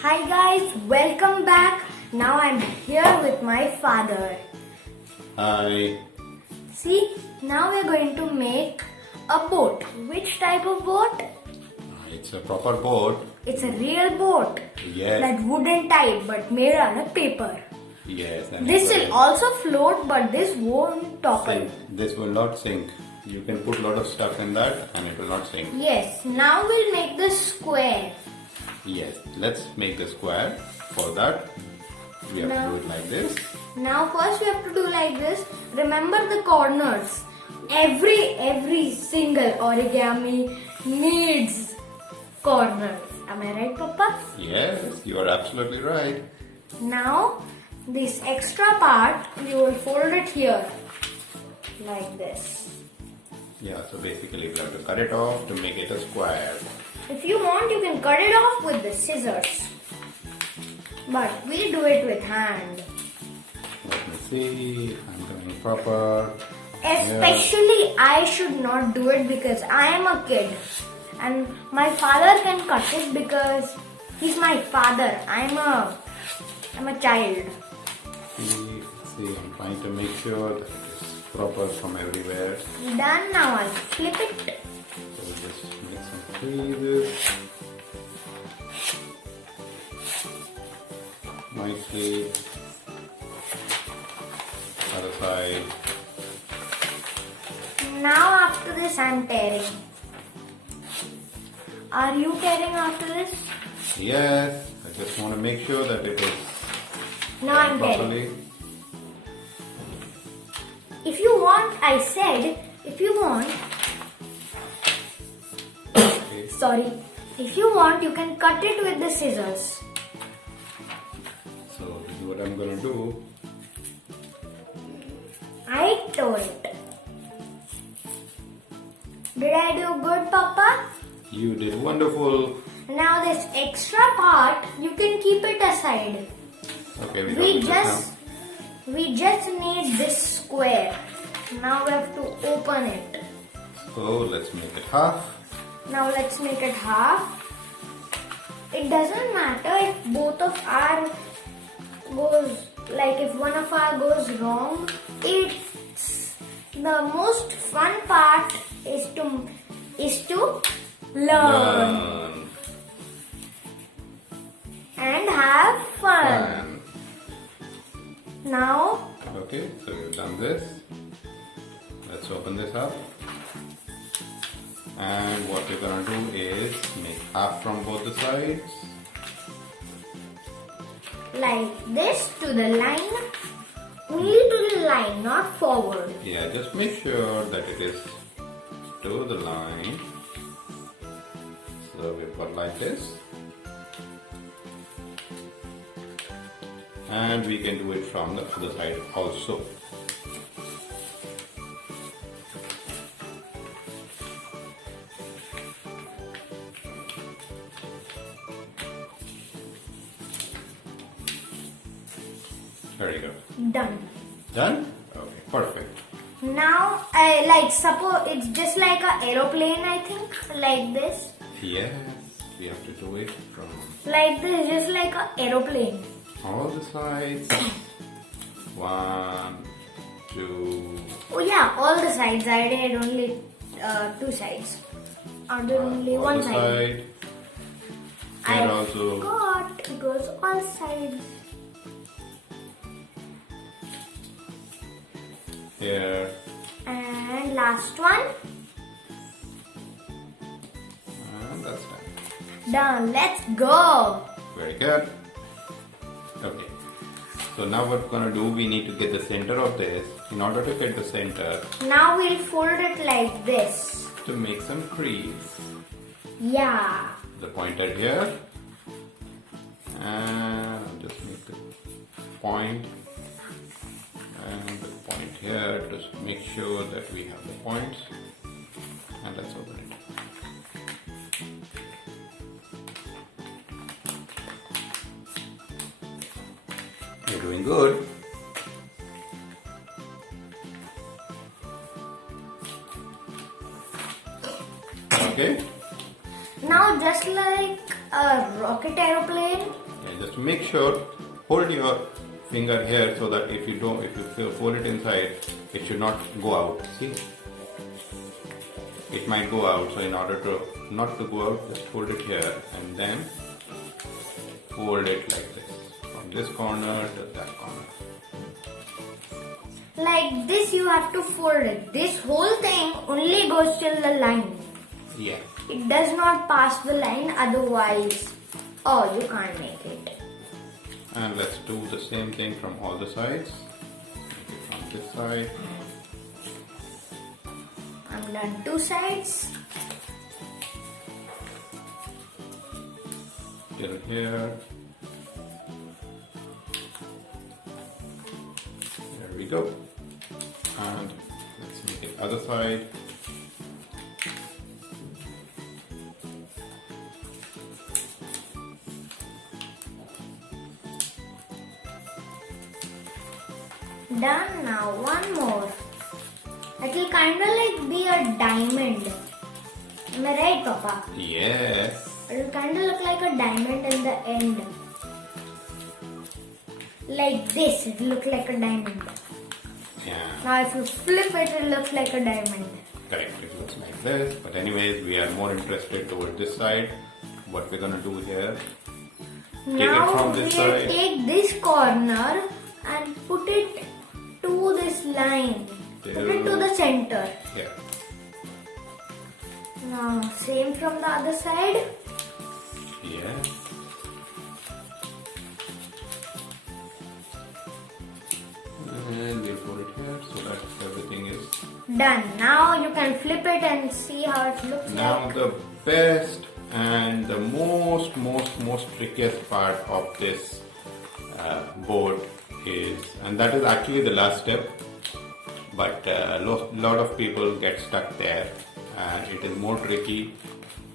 Hi guys, welcome back. Now I'm here with my father. Hi. See, now we're going to make a boat. Which type of boat? It's a proper boat. It's a real boat. Yes. That wooden type but made out of paper. Yes. And This will also float but this won't topple. sink. This will not sink. You can put a lot of stuff in that and it will not sink. Yes, now we'll make the square. Yes. Let's make a square. For that, we have to do it like this. Now first we have to do like this. Remember the corners. Every single origami needs corners. Am I right, Papa? Yes, you are absolutely right. Now this extra part you will fold it here like this. Yeah, so basically we have to cut it off to make it a square. If you want you can cut it off with the scissors. But we do it with hand. Let me see. I'm doing proper. Especially I should not do it because I am a kid. And my father can cut it because he's my father. I'm a child. See, I'm trying to make sure that it is proper from everywhere. Done, now I'll flip it. So just make some creases. Nicely. Other side. Now after this I'm tearing. Are you tearing after this? Yes, I just want to make sure that it is No, done I'm properly. tearing. If you want, I said, if you want, Okay. sorry, if you want you can cut it with the scissors. So this is what I'm gonna do. I tore it. Did I do good, Papa? You did wonderful. Now this extra part, you can keep it aside. Okay, We just need this square. Now we have to open it. So let's make it half. Now let's make it half. It doesn't matter if both of our goes, like if one of our goes wrong. It's the most fun part is to learn and have fun. Now Okay, so you've done this. Let's open this up. And what we're gonna do is make half from both the sides. like this to the line, only to the line, not forward. Yeah, just make sure that it is to the line. So we've got like this. And we can do it from the other side also. There you go. Done. Done? Okay, perfect. Now, I like suppose it's just like an aeroplane. I think like this, Yes, we have to do it from just like an aeroplane. all the sides. 1, 2. Oh yeah, all the sides. I did only two sides. I did only all one the side. I And also forgot it was all sides. here. And last one. And that's done. Done. Let's go. Very good. Okay. So now what we're gonna do, we need to get the center of this. In order to get the center, Now we'll fold it like this. to make some crease. Yeah. The pointer here. And I'll just make the point. And the point here, just make sure that we have the points. And let's open it. You're doing good. Okay. Now just like a rocket aeroplane, And just make sure, hold your finger here so that if you fold it inside, it should not go out. See? It might go out, so in order to not to go out, just hold it here and then fold it like this. From this corner to that corner. Like this you have to fold it. This whole thing only goes till the line. Yeah. It does not pass the line, otherwise, oh, you can't make it. And let's do the same thing from all the sides. Make it from this side. I'm done 2 sides. Till here. There we go. And let's make it other side. Done. Now one more. It will kind of like be a diamond. Am I right, Papa? Yes. It will kind of look like a diamond in the end. Like this, it will look like a diamond. Yeah. Now if you flip it, it looks like a diamond. Correct. It looks like this. But anyways, we are more interested toward this side. What we're gonna do here? Take it Now from we this will side. take this corner and put it to this line. Put it to the center. Yeah. Now same from the other side. Yeah. And we'll put it here so that everything is. Done. Now you can flip it and see how it looks Now like. the best and the most trickiest part of this board is, and that is actually the last step, but a lot of people get stuck there. It is more tricky.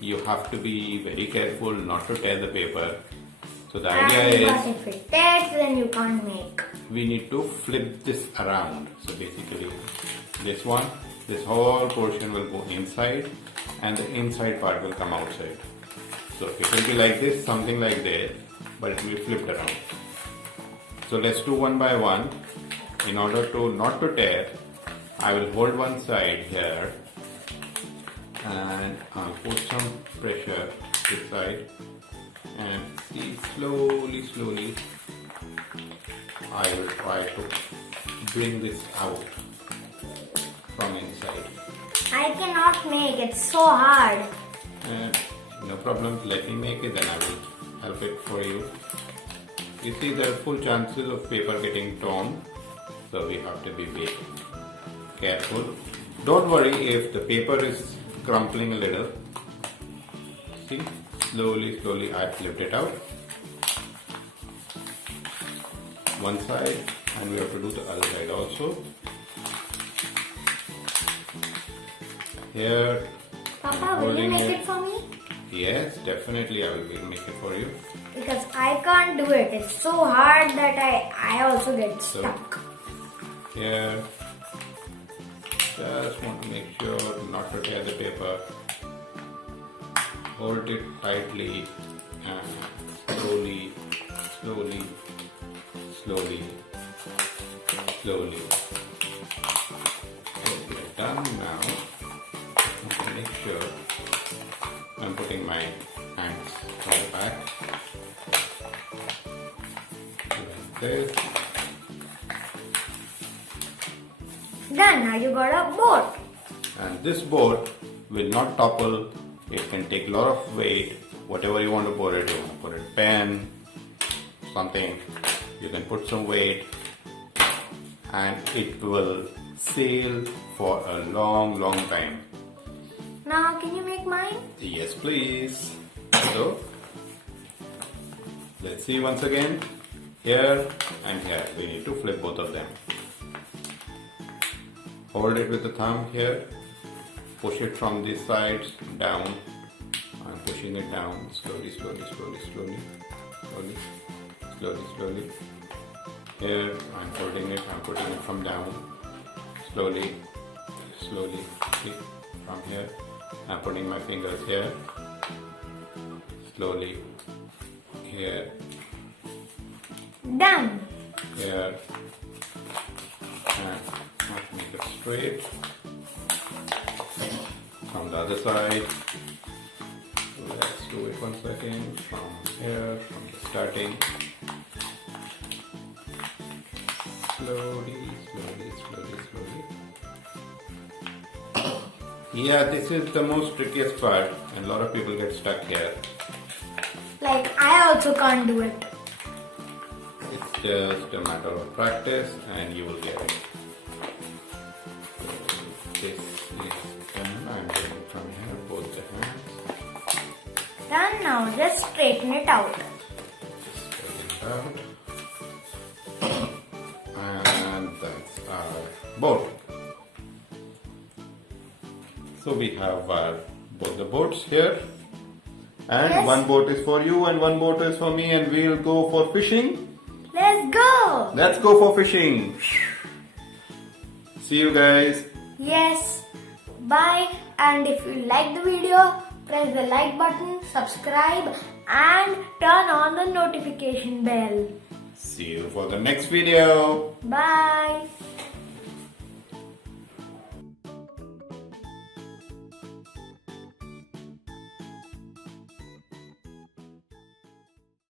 You have to be very careful not to tear the paper. So the idea But is if it tears, then you can't make. we need to flip this around. So basically this whole portion will go inside and the inside part will come outside. So it will be like this, something like this, but it will be flipped around. So let's do one by one. In order to not to tear, I will hold one side here and I'll put some pressure this side and see slowly I will try to bring this out from inside. I cannot make it, so hard. No problem, let me make it, then I will help it for you. You see there are full chances of paper getting torn, so we have to be very careful. Don't worry if the paper is crumpling a little. See, slowly I flipped it out. One side, and we have to do the other side also. Here. Papa, will you make it for me? Yes, definitely I will make it for you. Because I can't do it. It's so hard that I also get So- stuck. Here, just want to make sure not to tear the paper. Hold it tightly and slowly. Okay, done now. Okay, make sure I'm putting my hands on the back. Like this. Done. Now you got a board. And this board will not topple. It can take a lot of weight. Whatever you want to put it, you want to put it pen, something. You can put some weight, and it will sail for a long time. Now can you make mine? Yes, please. So let's see once again. Here and here. We need to flip both of them. Hold it with the thumb here. Push it from these sides down. I'm pushing it down slowly. Here I'm holding it. I'm putting it from down. Slowly. See, from here. I'm putting my fingers here. Slowly. Here. Done. Here. And let's make it straight. From the other side. Let's do it 1 second. From here, from the starting. Slowly. Yeah, this is the most trickiest part, and a lot of people get stuck here. Like, I also can't do it. It's just a matter of practice, and you will get it. So this is done. I'm doing it from here, both the hands. Done now. Just straighten it out. Just straighten it out. And that's our boat. So we have both the boats here, and Yes. one boat is for you and one boat is for me, and we'll go for fishing. Let's go. Let's go for fishing. See you guys. Yes. Bye. And if you like the video, press the like button, subscribe, and turn on the notification bell. See you for the next video. Bye.